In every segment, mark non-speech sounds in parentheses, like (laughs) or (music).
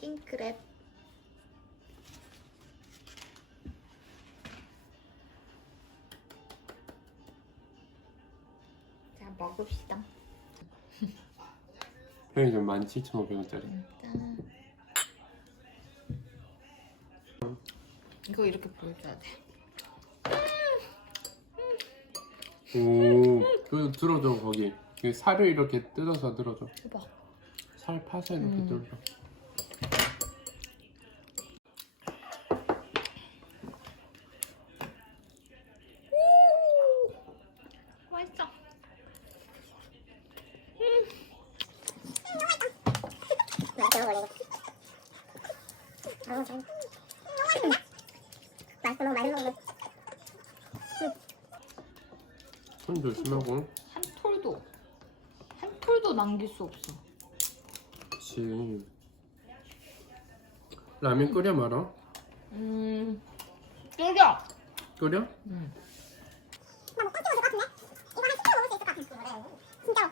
킹크랩. 자 먹읍시다. 편의점 17,500원짜리. 짠. 이거 이렇게 보여줘야 돼. 오, 그 들어줘 거기. 그 살을 이렇게 뜯어서 들어줘. 해봐. 살 파서 이렇게 음. 들어줘. 맛있어. 맛있어 너무 많이 먹으면 손 조심하고. 한 톨도 한 톨도 남길 수 없어. 그치. 라면 끓여 말아. 음. 끓여. 끓여? 음. 나못 끓여 올것 같은데? 이거 한 10kg 먹을 수 있을 것 같아 진짜로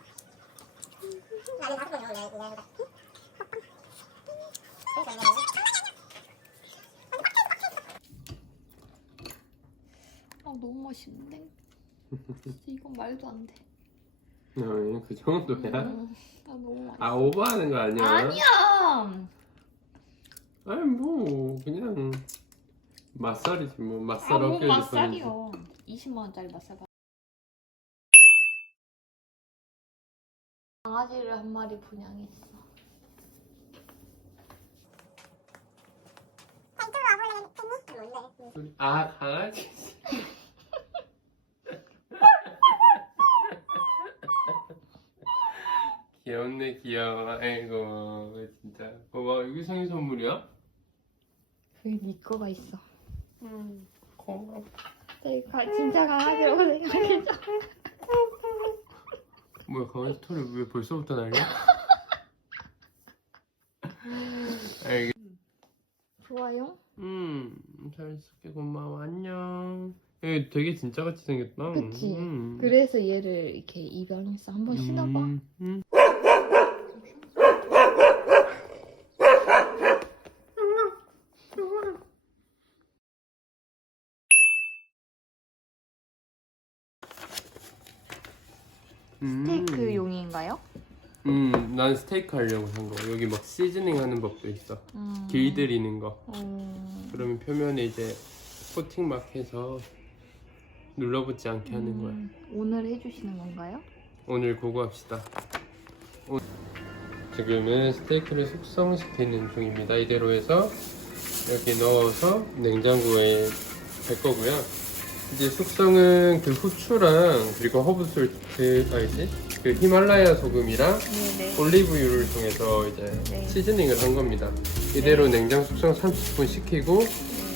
나는 다섯 번 먹을래 이거 먹방 그래서 이거 아 너무 맛있는데. 진짜 이건 말도 안 돼. 어, 그 정도야. 음, 나 너무 맛있어. 아 오버하는 거 아니야? 아니야. 아니 뭐 그냥 맛살이지 뭐 맛살 아뭐 어깨 맛살이야. 20만 원짜리 맛살. 봐. 강아지를 한 마리 분양했어. 이쪽으로 와볼래? 뭔데? 아 강아지. 귀엽네 귀여워. 아이고 진짜. 봐봐 여기 생일 선물이야? 그게 네 거가 있어. 음. 고마워. 내가 진짜 강아지라고 생각해줘. 뭐야 강아지 털이 왜 벌써부터 날려? (laughs) 알겠. 좋아요? 음, 잘 쓸게 고마워. 안녕. 얘 되게 진짜 같이 생겼다. 그치? 음. 그래서 얘를 이렇게 입양했어. 한번 신어봐. 음, 음. 스테이크 용인가요? 음, 난 스테이크 하려고 산 거. 여기 막 시즈닝 하는 법도 있어. 음. 길들이는 거. 음. 그러면 표면에 이제 코팅 막 해서 눌러붙지 않게 하는 거야. 음, 오늘 해주시는 건가요? 오늘 그거 합시다. 오- 지금은 스테이크를 숙성시키는 중입니다. 이대로 해서 이렇게 넣어서 냉장고에 될 거고요. 이제 숙성은 그 후추랑 그리고 허브솔 그 알지? 그 히말라야 소금이랑 네네. 올리브유를 통해서 이제 네. 시즈닝을 한 겁니다. 이대로 냉장 숙성 30분 시키고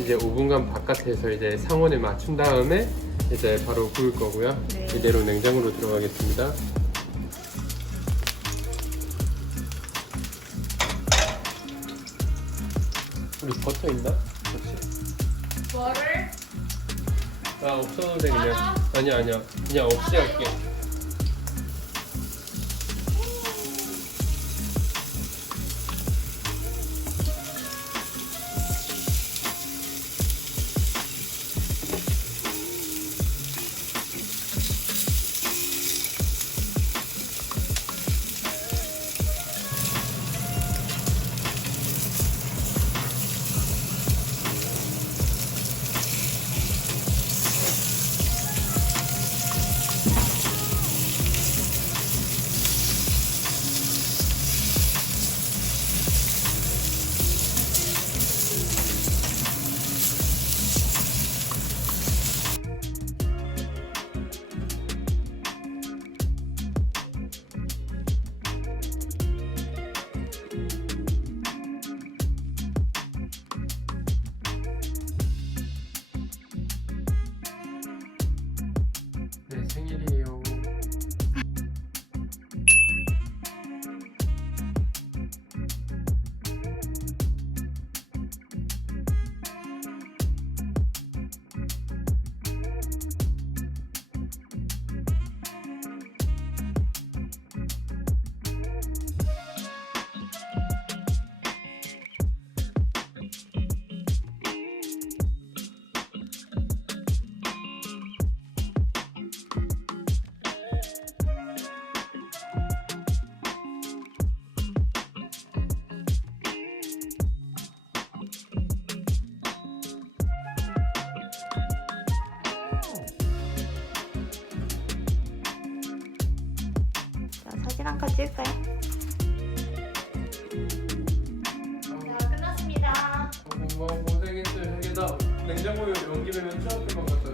이제 5분간 바깥에서 이제 상온에 맞춘 다음에 이제 바로 구울 거고요. 네. 이대로 냉장고로 들어가겠습니다. 우리 버터 있나? 뭐를? 아 없어도 돼 그냥. 아니야 아니야. 그냥 없이 할게. 하나 가질까요? 자, 끝났습니다. 뭐 고생했어요. 여기다 냉장고에 연기 배면 취업할 것 같아요.